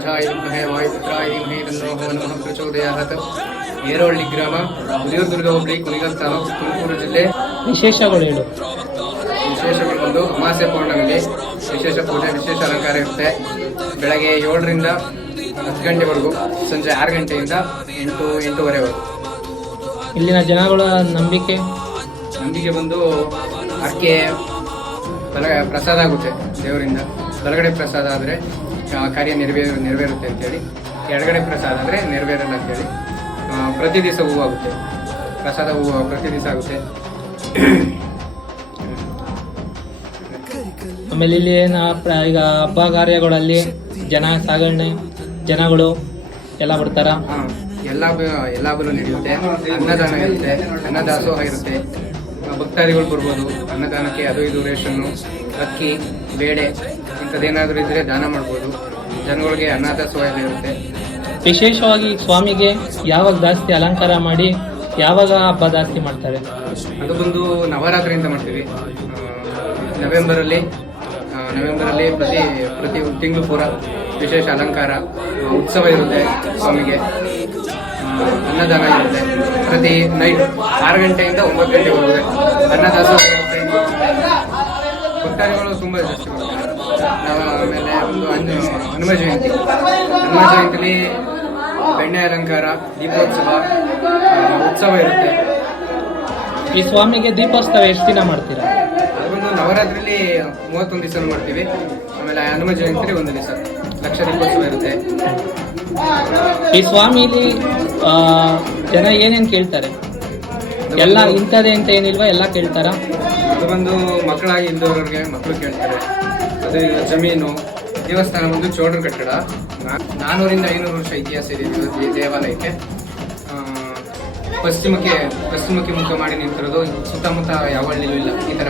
ರಾಜಾಯ ವಿದ್ಮಹೇ ವಾಯುಪುತ್ರಾಯ ಧೀಮಹಿ ತನ್ನೋ ನಮಃ ಪ್ರಚೋದಯಾತ್. ಏರೋಹಳ್ಳಿ ಗ್ರಾಮ, ಹುಲಿಯೂರುದುರ್ಗ ಹೋಬಳಿ, ಕುಣಿಗಲ್ ತಾಲೂಕು, ತುಮಕೂರು ಜಿಲ್ಲೆ. ವಿಶೇಷಗಳು ಹೇಳು. ವಿಶೇಷಗಳು ಬಂದು ಅಮಾವಾಸ್ಯೆ ಪೌರ್ಣಮಿಲಿ ವಿಶೇಷ ಪೂಜೆ, ವಿಶೇಷ ಅಲಂಕಾರ ಇರುತ್ತೆ. ಬೆಳಗ್ಗೆ 7ರಿಂದ 10 ಗಂಟೆವರೆಗೂ, ಸಂಜೆ 6 ಗಂಟೆಯಿಂದ 8-8:30ವರೆಗೂ. ಇಲ್ಲಿನ ಜನಗಳ ನಂಬಿಕೆ ಬಂದು ಅಕ್ಕೆ ಪ್ರಸಾದ ಆಗುತ್ತೆ ದೇವರಿಂದ. ಬಲಗಡೆ ಪ್ರಸಾದ ಆದರೆ ಕಾರ್ಯ ನೆರವೇರುತ್ತೆ ಅಂತೇಳಿ, ಎಡಗಡೆ ಪ್ರಸಾದ ಆದರೆ ನೆರವೇರಲ್ಲ ಅಂತೇಳಿ ಪ್ರತಿ ದಿವಸ ಹೂವು ಆಗುತ್ತೆ. ಪ್ರಸಾದ ಹೂವು ಪ್ರತಿ ದಿವಸ ಆಗುತ್ತೆ. ಆಮೇಲೆ ಇಲ್ಲಿ ಈಗ ಹಬ್ಬ ಕಾರ್ಯಗಳಲ್ಲಿ ಜನಗಳು ಎಲ್ಲ ಬರ್ತಾರ. ಎಲ್ಲ ಹಬ್ಬಗಳು ನಡೆಯುತ್ತೆ. ಅನ್ನದಾನ ಇರುತ್ತೆ, ಅನ್ನದಾಸೋಹ ಇರುತ್ತೆ. ಭಕ್ತಾದಿಗಳು ಬರ್ಬೋದು. ಅನ್ನದಾನಕ್ಕೆ ಅದು ಇದು ರೇಷನ್ನು, ಅಕ್ಕಿ, ಬೇಳೆ ಇಂಥದ್ದೇನಾದರೂ ಇದ್ರೆ ದಾನ ಮಾಡ್ಬೋದು. ಜನಗಳಿಗೆ ಅನ್ನದಾಸೋಹ ಇರುತ್ತೆ. ವಿಶೇಷವಾಗಿ ಸ್ವಾಮಿಗೆ ಯಾವಾಗ ಜಾಸ್ತಿ ಅಲಂಕಾರ ಮಾಡಿ ಯಾವಾಗ ಹಬ್ಬ ಜಾಸ್ತಿ ಮಾಡ್ತಾರೆ? ಅದು ಬಂದು ನವರಾತ್ರಿಯಿಂದ ಮಾಡ್ತೀವಿ. ನವೆಂಬರಲ್ಲಿ ಪ್ರತಿ ತಿಂಗಳು ಪೂರ ವಿಶೇಷ ಅಲಂಕಾರ, ಉತ್ಸವ ಇರುತ್ತೆ. ಸ್ವಾಮಿಗೆ ಅನ್ನದಾನ ಇರುತ್ತೆ. ಪ್ರತಿ ನೈಟ್ 6 ಗಂಟೆಯಿಂದ 9 ಗಂಟೆವರೆಗೂ ಅನ್ನದಾಸೋಹ ಇರುತ್ತೆ. ಭಕ್ತಾದಿಗಳು ತುಂಬ ಜಾಸ್ತಿ ಬರ್ತಾರೆ. ಆಮೇಲೆ ಒಂದು ಹನುಮ ಜಯಂತಿಲಿ ಬೆಣ್ಣೆ ಅಲಂಕಾರ, ದೀಪೋತ್ಸವ, ಉತ್ಸವ ಇರುತ್ತೆ. ಈ ಸ್ವಾಮಿಗೆ ದೀಪೋತ್ಸವ ಎಷ್ಟು ದಿನ ಮಾಡ್ತೀರಾ? ಅದೊಂದು ನವರಾತ್ರಿಲಿ 31 ದಿವಸ ಮಾಡ್ತೀವಿ. ಆಮೇಲೆ ಹನುಮ ಜಯಂತಿ 1 ದಿವಸ ಲಕ್ಷ ದೀಪೋತ್ಸವ ಇರುತ್ತೆ. ಈ ಸ್ವಾಮಿಲಿ ಜನ ಏನೇನು ಕೇಳ್ತಾರೆ? ಎಲ್ಲ ಇಂಥದ್ದೇ ಅಂತ ಏನಿಲ್ವಾ, ಎಲ್ಲ ಕೇಳ್ತಾರ? ಅದು ಬಂದು ಮಕ್ಕಳಾಗಿ ಇಲ್ದವ್ರಿಗೆ ಮಕ್ಕಳು ಕೇಳ್ತಾರೆ. ಅದು ಜಮೀನು. ದೇವಸ್ಥಾನ ಒಂದು ಚೋಳರ ಕಟ್ಟಡ. 400ರಿಂದ 500 ವರ್ಷ ಇತಿಹಾಸ ಇದೆ ಈ ದೇವಾಲಯಕ್ಕೆ. ಪಶ್ಚಿಮಕ್ಕೆ ಮುಖ ಮಾಡಿ ನಿಂತಿರೋದು. ಸುತ್ತಮುತ್ತ ಯಾವ ಹಳ್ಳಿಲೂ ಇಲ್ಲ ಈ ಥರ.